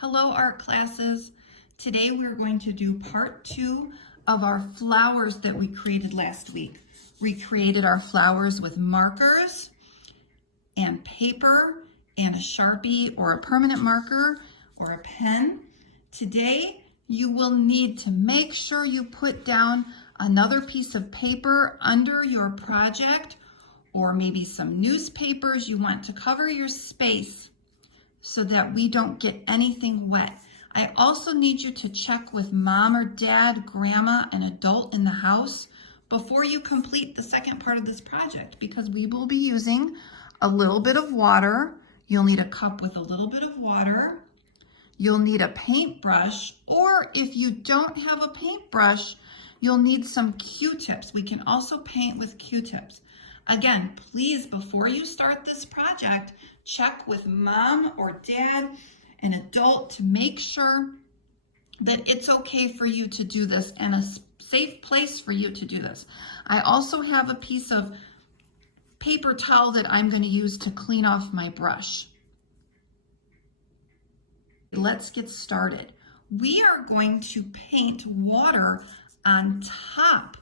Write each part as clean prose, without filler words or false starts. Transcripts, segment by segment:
Hello, art classes. Today we're going to do part 2 of our flowers that we created last week. We created our flowers with markers and paper and a Sharpie or a permanent marker or a pen. Today you will need to make sure you put down another piece of paper under your project, or maybe some newspapers you want to cover your space so that we don't get anything wet. I also need you to check with mom or dad, grandma, an adult in the house before you complete the second part of this project, because we will be using a little bit of water. You'll need a cup with a little bit of water. You'll need a paintbrush, or if you don't have a paintbrush, you'll need some Q-tips. We can also paint with Q-tips. Again, please, before you start this project, check with mom or dad, an adult, to make sure that it's okay for you to do this and a safe place for you to do this. I also have a piece of paper towel that I'm going to use to clean off my brush. Let's get started. We are going to paint water on top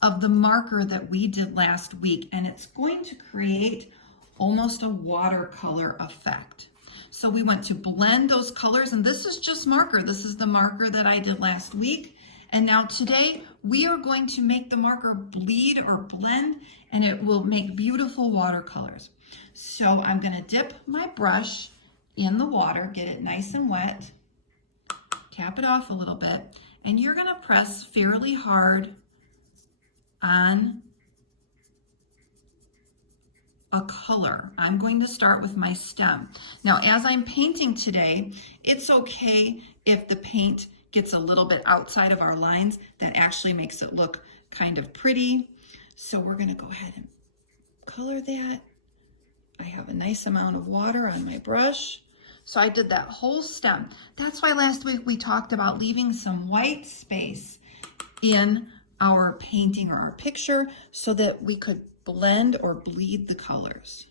of the marker that we did last week, and it's going to create almost a watercolor effect. So we want to blend those colors, and this is just marker. This is the marker that I did last week. And now today we are going to make the marker bleed or blend, and it will make beautiful watercolors. So I'm going to dip my brush in the water, get it nice and wet, tap it off a little bit, and you're going to press fairly hard on a color. I'm going to start with my stem. Now, as I'm painting today, it's okay if the paint gets a little bit outside of our lines. That actually makes it look kind of pretty. So we're going to go ahead and color that. I have a nice amount of water on my brush. So I did that whole stem. That's why last week we talked about leaving some white space in our painting or our picture so that we could blend or bleed the colors.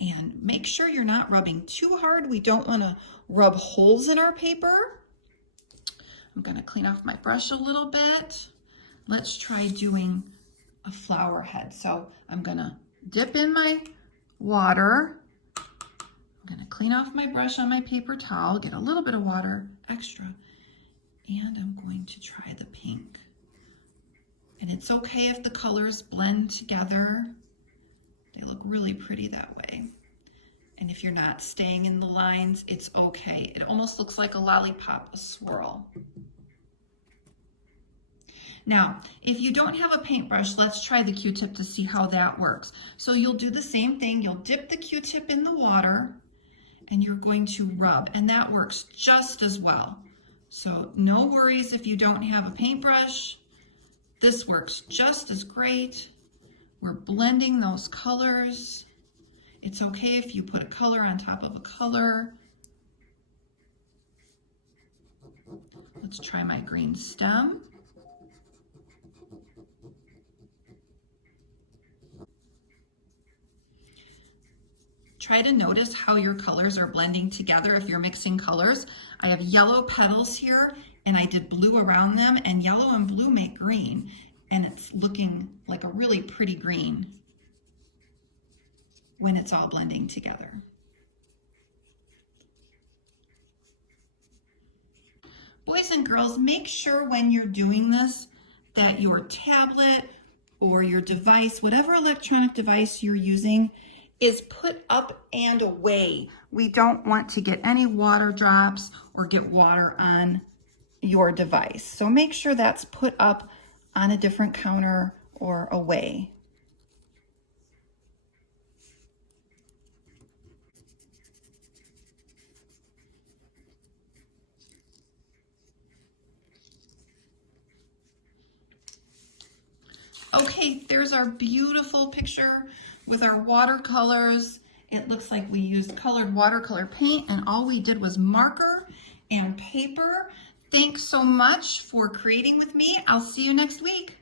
And make sure you're not rubbing too hard. We don't want to rub holes in our paper. I'm going to clean off my brush a little bit. Let's try doing a flower head. So I'm going to dip in my water. I'm going to clean off my brush on my paper towel, get a little bit of water extra, and I'm going to try the pink. And it's okay if the colors blend together. They look really pretty that way. And if you're not staying in the lines, it's okay. It almost looks like a lollipop, a swirl. Now, if you don't have a paintbrush, let's try the Q-tip to see how that works. So you'll do the same thing. You'll dip the Q-tip in the water and you're going to rub, and that works just as well. So no worries if you don't have a paintbrush. This works just as great. We're blending those colors. It's okay if you put a color on top of a color. Let's try my green stem. Try to notice how your colors are blending together if you're mixing colors. I have yellow petals here, and I did blue around them, and yellow and blue make green, and it's looking like a really pretty green when it's all blending together. Boys and girls, make sure when you're doing this that your tablet or your device, whatever electronic device you're using, is put up and away. We don't want to get any water drops or get water on your device. So make sure that's put up on a different counter or away. Okay, there's our beautiful picture with our watercolors. It looks like we used colored watercolor paint, and all we did was marker and paper. Thanks so much for creating with me. I'll see you next week.